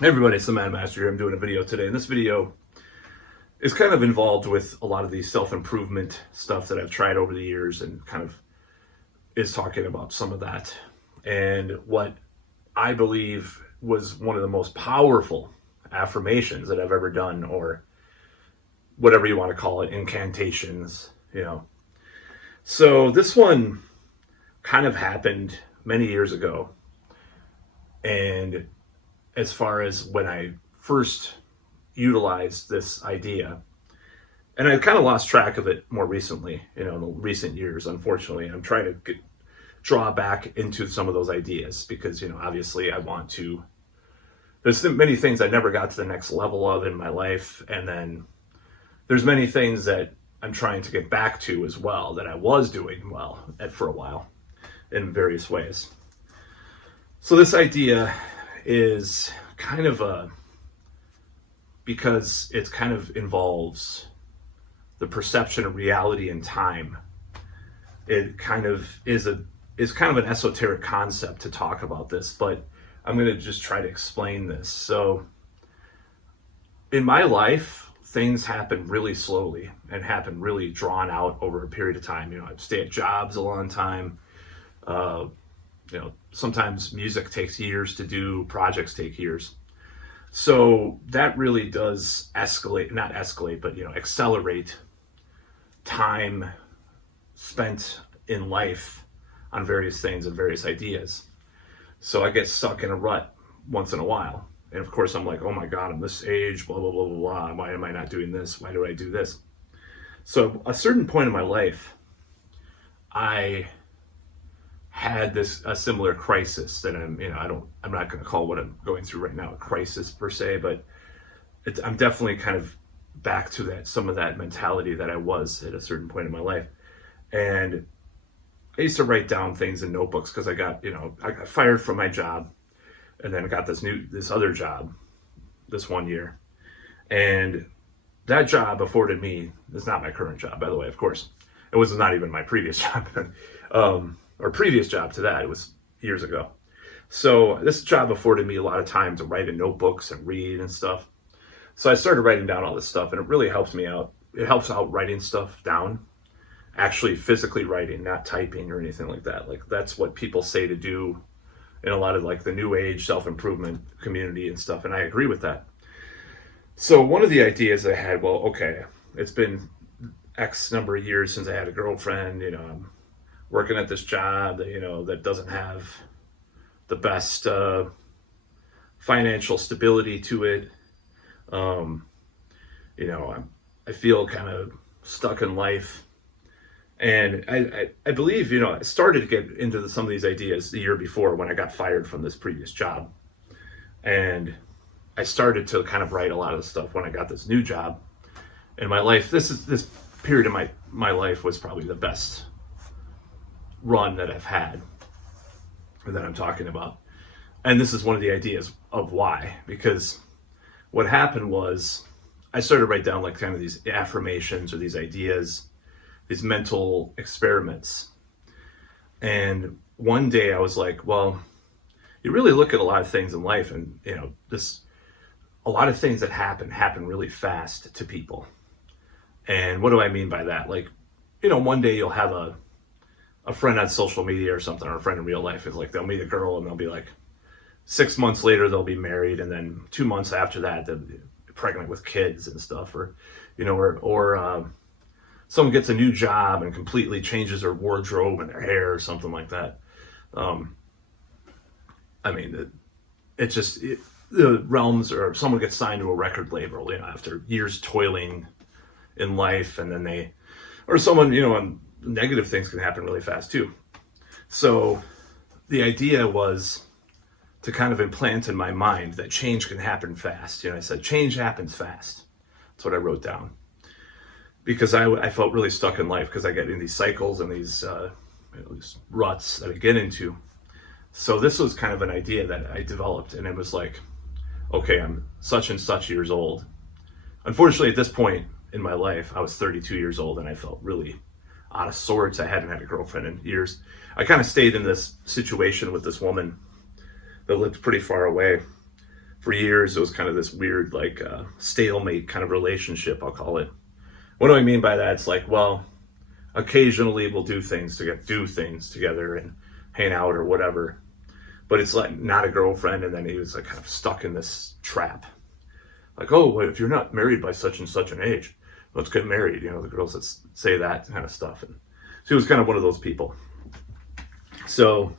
Hey everybody, it's the Mad Master here. I'm doing a video today, and this video is kind of involved with a lot of the self-improvement stuff that I've tried over the years, and kind of is talking about some of that and what I believe was one of the most powerful affirmations that I've ever done, or whatever you want to call it, incantations. So this one kind of happened many years ago, and as far as when I first utilized this idea, and I've kind of lost track of it more recently, in the recent years, unfortunately. I'm trying to draw back into some of those ideas because, obviously I want to, there's many things I never got to the next level of in my life. And then there's many things that I'm trying to get back to as well that I was doing well at for a while in various ways. So this idea is kind of because it kind of involves the perception of reality and time. It kind of is kind of an esoteric concept to talk about this, but I'm going to just try to explain this. So in my life, things happen really slowly and happen really drawn out over a period of time. I stay at jobs a long time. Sometimes music takes years to do, projects take years. So that really does not escalate, but accelerate time spent in life on various things and various ideas. So I get stuck in a rut once in a while. And of course I'm like, oh my God, I'm this age, blah, blah, blah, blah, blah. Why am I not doing this? Why do I do this? So at a certain point in my life, I had a similar crisis that I'm not going to call what I'm going through right now a crisis per se, but I'm definitely kind of back to some of that mentality that I was at a certain point in my life. And I used to write down things in notebooks because I got fired from my job, and then I got this other job this one year. And that job afforded me, it's not my current job, by the way, of course. It was not even my previous job. Or previous job to that, it was years ago. So this job afforded me a lot of time to write in notebooks and read and stuff. So I started writing down all this stuff, and it really helps me out. It helps out writing stuff down, actually physically writing, not typing or anything like that. Like that's what people say to do in a lot of like the new age self-improvement community and stuff. And I agree with that. So one of the ideas I had, well, okay, it's been X number of years since I had a girlfriend, I'm working at this job that doesn't have the best financial stability to it. I feel kind of stuck in life. And I believe, I started to get into some of these ideas the year before when I got fired from this previous job. And I started to kind of write a lot of the stuff when I got this new job in my life. This period of my life was probably the best run that I've had, or that I'm talking about. And this is one of the ideas of why, because what happened was I started to write down like kind of these affirmations or these ideas, these mental experiments. And one day I was like, well, you really look at a lot of things in life, and a lot of things that happen really fast to people. And what do I mean by that? Like, one day you'll have a friend on social media or something, or a friend in real life is like, they'll meet a girl and they'll be like, 6 months later they'll be married, and then 2 months after that they'll be pregnant with kids and stuff, or someone gets a new job and completely changes their wardrobe and their hair or something like that. The realms, or someone gets signed to a record label, after years toiling in life, and then someone, negative things can happen really fast too. So the idea was to kind of implant in my mind that change can happen fast. I said, change happens fast. That's what I wrote down. Because I felt really stuck in life because I get in these cycles and these ruts that I get into. So this was kind of an idea that I developed, and it was like, okay, I'm such and such years old. Unfortunately, at this point in my life, I was 32 years old, and I felt really out of sorts. I hadn't had a girlfriend in years. I kind of stayed in this situation with this woman that lived pretty far away for years, it was kind of this weird, like, stalemate kind of relationship, I'll call it. What do I mean by that? It's like, well, occasionally we'll do things together and hang out or whatever. But it's like not a girlfriend. And then he was like kind of stuck in this trap. Like, oh, well, if you're not married by such and such an age, let's get married. You know, the girls that say that kind of stuff. And she was kind of one of those people. So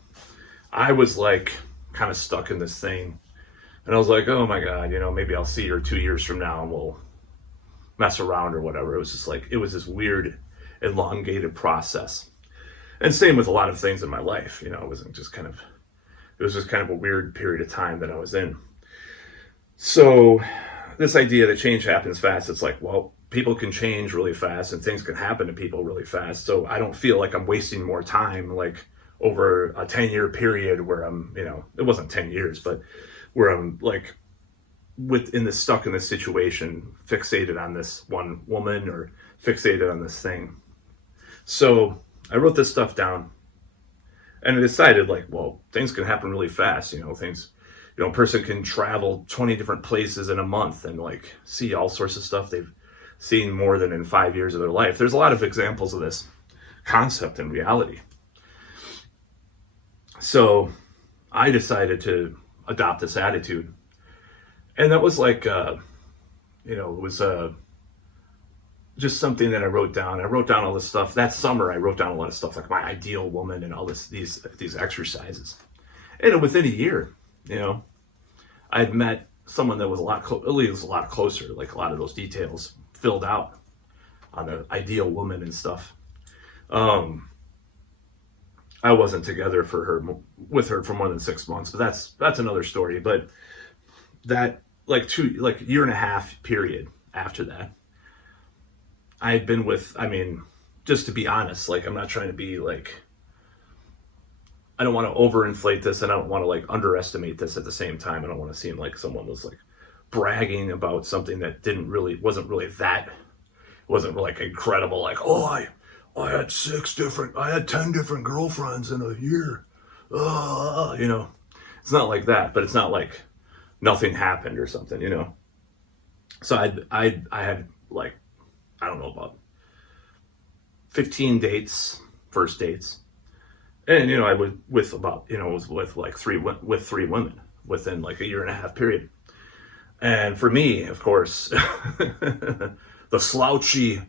I was like kind of stuck in this thing. And I was like, oh my God, you know, maybe I'll see her 2 years from now and we'll mess around or whatever. It was just like, it was this weird, elongated process. And same with a lot of things in my life. You know, it was just kind of a weird period of time that I was in. So this idea that change happens fast, it's like, well, people can change really fast and things can happen to people really fast. So I don't feel like I'm wasting more time, like over a 10-year period where I'm, you know, it wasn't 10 years, but where I'm like stuck in this situation, fixated on this one woman or fixated on this thing. So I wrote this stuff down and I decided like, well, things can happen really fast. You know, a person can travel 20 different places in a month and like see all sorts of stuff they've seen more than in 5 years of their life. There's a lot of examples of this concept in reality. So I decided to adopt this attitude. And that was like, it was just something that I wrote down. I wrote down all this stuff. That summer, I wrote down a lot of stuff like my ideal woman and all these exercises. And within a year, you know, I'd met someone that was a lot closer, like a lot of those details filled out on the ideal woman and stuff. I wasn't together with her for more than 6 months, but that's another story. But that year and a half period after that, I had been with, I mean, just to be honest, like I'm not trying to be like, I don't want to overinflate this and I don't want to like underestimate this at the same time. I don't want to seem like someone was like bragging about something that wasn't really like incredible. Like, oh, I had 10 different girlfriends in a year. You know, it's not like that, but it's not like nothing happened or something, you know? So I had like, I don't know, about 15 dates, first dates. And, you know, I was with three women within like a year and a half period. And for me, of course, the slouchy,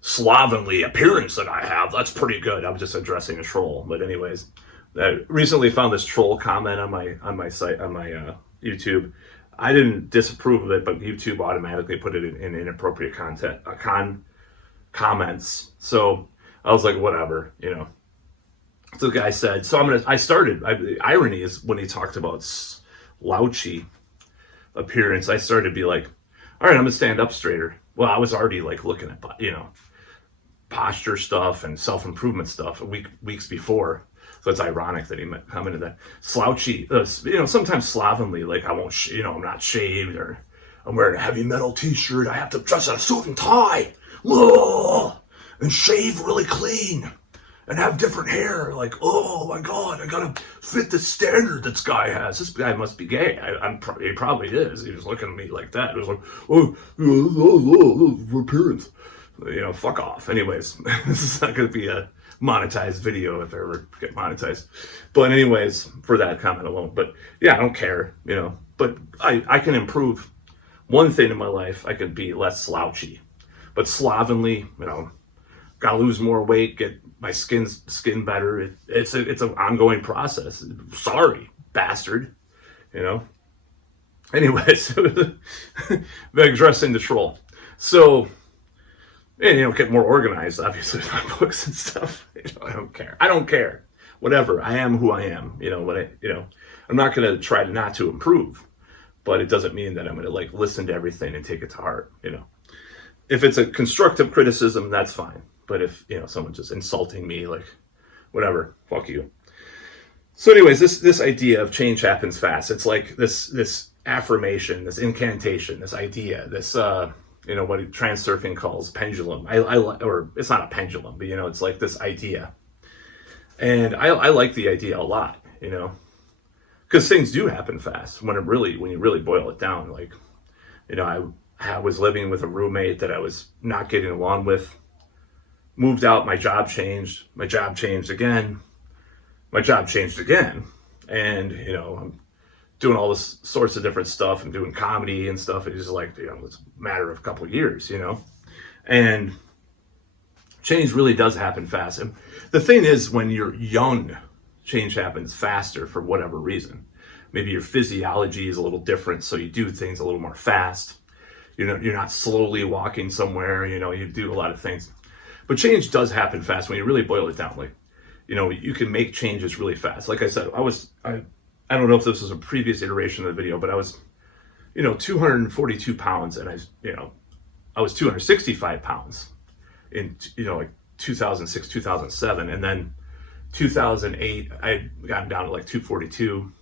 slovenly appearance that I have, that's pretty good. I was just addressing a troll. But anyways, I recently found this troll comment on my site, on my YouTube. I didn't disapprove of it, but YouTube automatically put it in inappropriate content, comments. So I was like, whatever, you know. So the guy said, the irony is when he talked about slouchy appearance, I started to be like, all right, I'm gonna stand up straighter. Well, I was already like looking at, you know, posture stuff and self-improvement stuff weeks before. So it's ironic that he commented that slouchy, you know, sometimes slovenly, like I won't, I'm not shaved, or I'm wearing a heavy metal t-shirt. I have to dress in a suit and tie, and shave really clean and have different hair. Like, oh my God, I gotta fit the standard this guy has. This guy must be gay. He probably is. He was looking at me like that. It was like, appearance. You know, fuck off. Anyways, this is not going to be a monetized video if I ever get monetized. But anyways, for that comment alone. But yeah, I don't care, you know. But I can improve one thing in my life. I can be less slouchy. But slovenly, you know, gotta lose more weight, get my skin better. It's an ongoing process. Sorry, bastard. You know. Anyways, addressing the troll. So. And, you know, get more organized, obviously, with my books and stuff. You know, I don't care. Whatever. I am who I am. You know, I'm not going to try not to improve, but it doesn't mean that I'm going to like listen to everything and take it to heart. You know, if it's a constructive criticism, that's fine. But if, you know, someone's just insulting me, like, whatever, fuck you. So anyways, this idea of change happens fast. It's like this affirmation, this incantation, this idea, this, you know, what Transurfing calls pendulum. Or it's not a pendulum, but, you know, it's like this idea. And I like the idea a lot, you know, because things do happen fast when you really boil it down. Like, I was living with a roommate that I was not getting along with, moved out, my job changed again, my job changed again. And, I'm doing all this sorts of different stuff and doing comedy and stuff. It's just like, it's a matter of a couple of years, and change really does happen fast. And the thing is, when you're young, change happens faster for whatever reason. Maybe your physiology is a little different, so you do things a little more fast. You're not slowly walking somewhere, you do a lot of things. But change does happen fast when you really boil it down. Like, you can make changes really fast. Like I said, I don't know if this was a previous iteration of the video, but I was, 242 pounds, and I was 265 pounds in, like 2006, 2007. And then 2008, I had gotten down to like 242.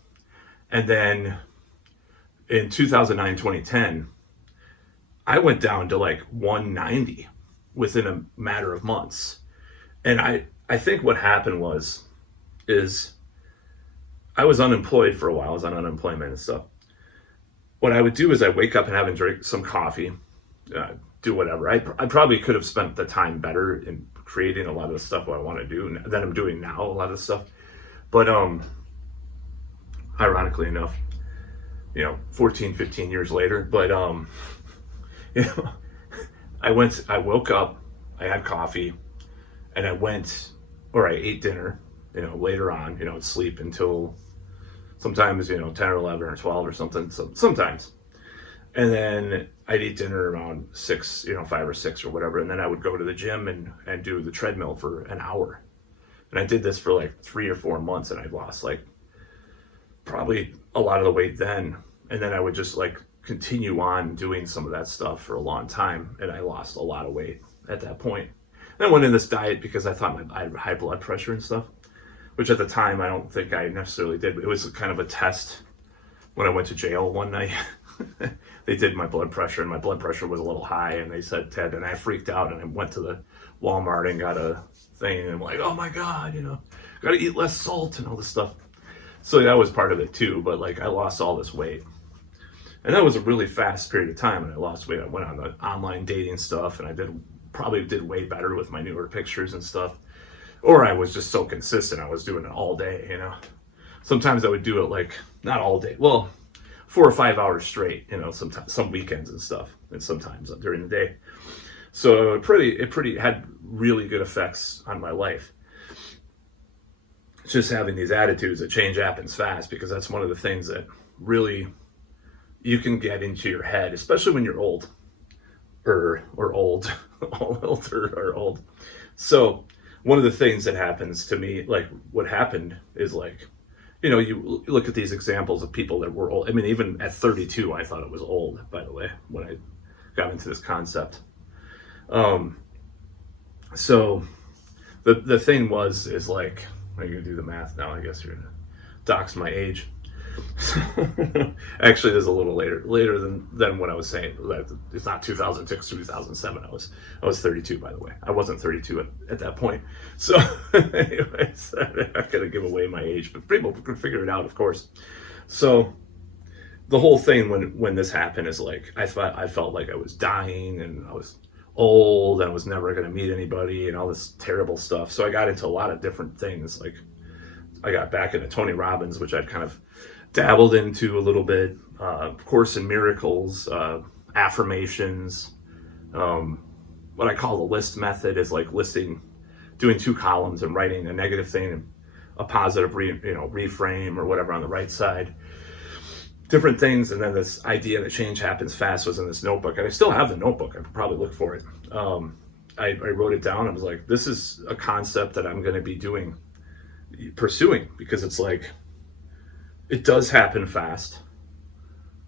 And then in 2009, 2010, I went down to like 190 within a matter of months. And I think what happened is I was unemployed for a while. I was on unemployment and stuff. What I would do is I'd wake up and have and drink some coffee, do whatever. I probably could have spent the time better in creating a lot of the stuff I want to do that I'm doing now, a lot of stuff. But ironically enough, 14, 15 years later, but I woke up, I had coffee, and I ate dinner, later on, I'd sleep until sometimes, 10 or 11 or 12 or something, sometimes. And then I'd eat dinner around 6, 5 or 6 or whatever. And then I would go to the gym and do the treadmill for an hour. And I did this for like 3 or 4 months, and I lost like probably a lot of the weight then. And then I would just like continue on doing some of that stuff for a long time. And I lost a lot of weight at that point. And I went in this diet because I thought I had high blood pressure and stuff, which at the time I don't think I necessarily did. But it was kind of a test when I went to jail one night. They did my blood pressure, and my blood pressure was a little high, and they said, Ted, and I freaked out, and I went to the Walmart and got a thing, and I'm like, oh my God, got to eat less salt and all this stuff. So that was part of it too, but like I lost all this weight. And that was a really fast period of time, and I lost weight. I went on the online dating stuff, and I probably did way better with my newer pictures and stuff. Or I was just so consistent, I was doing it all day, Sometimes I would do it like, not all day, well, 4 or 5 hours straight, sometimes, some weekends and stuff, and sometimes during the day. So it pretty had really good effects on my life. Just having these attitudes that change happens fast, because that's one of the things that really you can get into your head, especially when you're old, or old, older or old. So one of the things that happens to me, like what happened is like, you look at these examples of people that were old. I mean, even at 32, I thought it was old, by the way, when I got into this concept. So the thing is like, I'm going to do the math now. I guess you're going to dox my age. Actually, there's a little later than what I was saying. It's not 2006, 2007. I was 32, by the way. I wasn't 32 at that point. So anyways, I'm not gonna give away my age, but people could figure it out, of course. So the whole thing when this happened is like I felt like I was dying, and I was old, and I was never gonna meet anybody, and all this terrible stuff. So I got into a lot of different things. Like I got back into Tony Robbins, which I'd kind of dabbled into a little bit, Course in Miracles, Affirmations. What I call the list method is like doing 2 columns and writing a negative thing and a positive reframe or whatever on the right side. Different things, and then this idea that change happens fast was in this notebook, and I still have the notebook. I could probably look for it. I wrote it down. I was like, this is a concept that I'm going to be pursuing, because it's like, it does happen fast.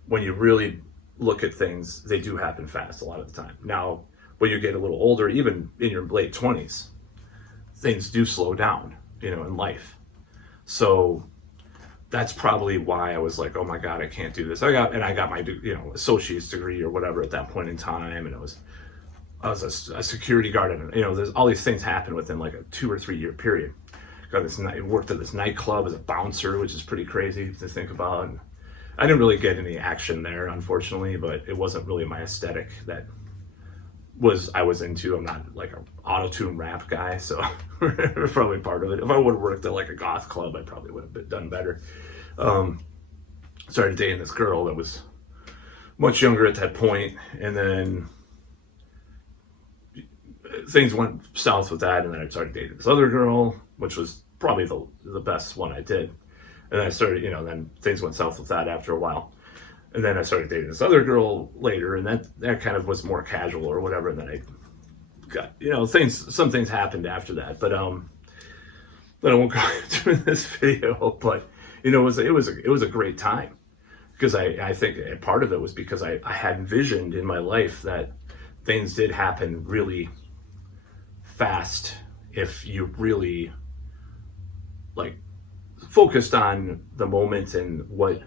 When you really look at things, they do happen fast a lot of the time. Now, when you get a little older, even in your late 20s, things do slow down, in life. So that's probably why I was like, oh my God, I can't do this. I got my, associate's degree or whatever at that point in time. And I was a security guard, and, there's all these things happen within like a 2 or 3 year period. got this night, worked at this nightclub as a bouncer, which is pretty crazy to think about. And I didn't really get any action there, unfortunately, but it wasn't really my aesthetic that I was into. I'm not like an auto-tune rap guy, so probably part of it. If I would have worked at like a goth club, I probably would have done better. Started dating this girl that was much younger at that point, and then things went south with that, and then I started dating this other girl, which was probably the best one I did. And then I started, then things went south with that after a while. And then I started dating this other girl later, and that kind of was more casual or whatever. And then I got, some things happened after that, but I won't go through this video. But it was a great time, because I think part of it was because I had envisioned in my life that things did happen really fast if you really like focused on the moment and what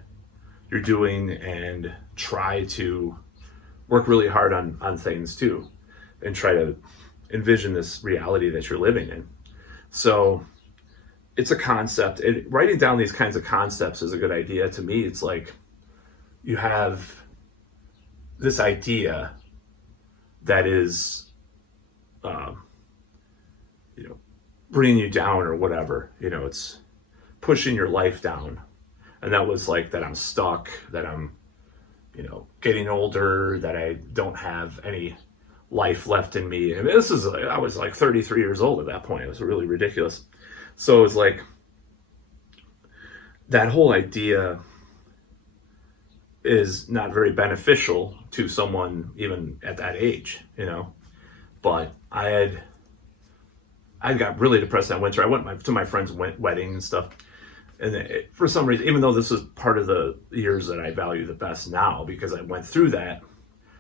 you're doing, and try to work really hard on things too, and try to envision this reality that you're living in. So it's a concept. Writing down these kinds of concepts is a good idea. To me, it's like you have this idea that is bringing you down or whatever, it's pushing your life down. And that was like that I'm stuck, that I'm, getting older, that I don't have any life left in me. I mean, I was like 33 years old at that point. It was really ridiculous. So it was like that whole idea is not very beneficial to someone even at that age, but I got really depressed that winter. I went to my friend's wedding and stuff. And for some reason, even though this was part of the years that I value the best now, because I went through that,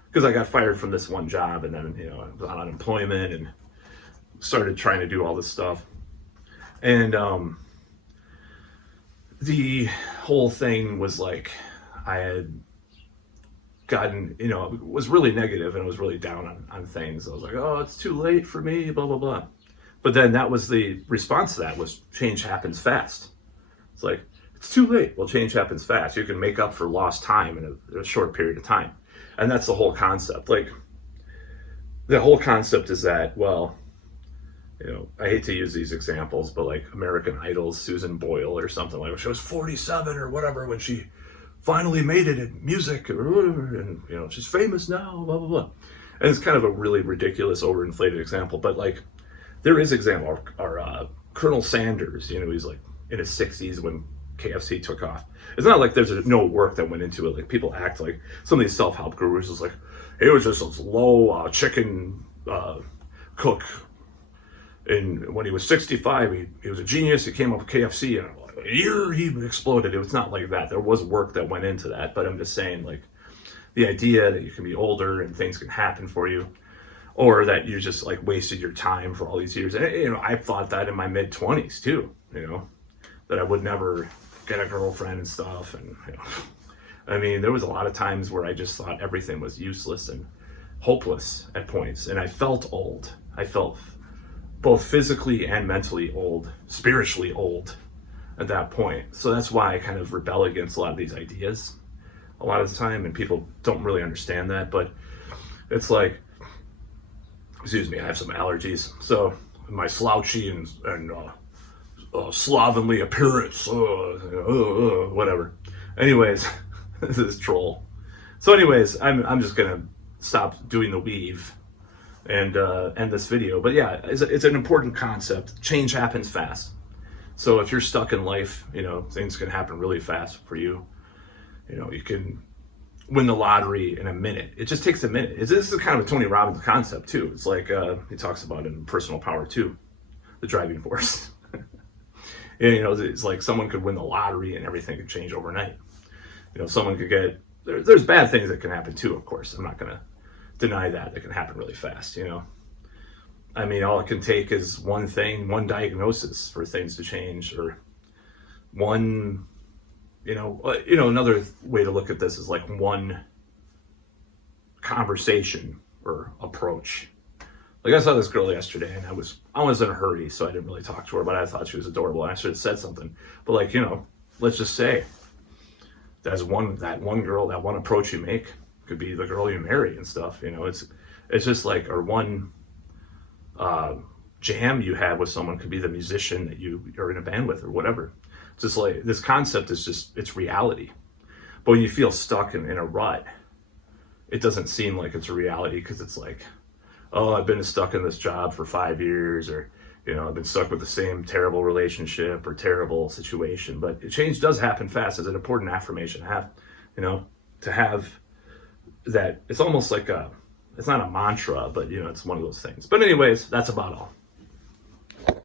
because I got fired from this one job, and then, I was on unemployment and started trying to do all this stuff. And the whole thing was like, I had gotten, it was really negative, and I was really down on things. I was like, oh, it's too late for me, blah, blah, blah. But then that was the response to that, was change happens fast. It's like, it's too late. Well, change happens fast. You can make up for lost time in a short period of time. And that's the whole concept. Like, the whole concept is that, well, I hate to use these examples, but like American Idol's Susan Boyle or something, like she was 47 or whatever when she finally made it in music, and she's famous now, blah, blah, blah. And it's kind of a really ridiculous, overinflated example, but like, there is example. Our Colonel Sanders, he's like in his 60s when KFC took off. It's not like there's no work that went into it. Like, people act like some of these self-help gurus is like, he was just a low chicken cook, and when he was 65, he was a genius. He came up with KFC, and a year he exploded. It was not like that. There was work that went into that, but I'm just saying, like, the idea that you can be older and things can happen for you, or that you just like wasted your time for all these years. And I thought that in my mid-20s too, that I would never get a girlfriend and stuff. And I mean, there was a lot of times where I just thought everything was useless and hopeless at points, and I felt old. I felt both physically and mentally old, spiritually old at that point. So that's why I kind of rebel against a lot of these ideas a lot of the time, and people don't really understand that. But it's like, excuse me, I have some allergies, so my slouchy and slovenly appearance, whatever. Anyways, this is troll. So anyways, I'm just gonna stop doing the weave and end this video. But yeah, it's an important concept. Change happens fast. So if you're stuck in life, things can happen really fast for you. You can win the lottery in a minute. It just takes a minute. This is kind of a Tony Robbins concept too. It's like he talks about in Personal Power too, the driving force. And, it's like someone could win the lottery and everything could change overnight. Someone could get, there's bad things that can happen too, of course. I'm not going to deny that. It can happen really fast, I mean, all it can take is one thing, one diagnosis for things to change, or one, another way to look at this is like one conversation or approach Like I saw this girl yesterday, and I was in a hurry, so I didn't really talk to her, but I thought she was adorable, and I should have said something. But like, let's just say that one girl, that one approach you make could be the girl you marry and stuff. It's just like, or one jam you have with someone could be the musician that you are in a band with, or whatever. It's just like, this concept is just, it's reality. But when you feel stuck in a rut, it doesn't seem like it's a reality, because it's like, oh, I've been stuck in this job for 5 years, or, I've been stuck with the same terrible relationship or terrible situation. But change does happen fast. It's an important affirmation to have, to have that. It's almost like it's not a mantra, but, it's one of those things. But anyways, that's about all.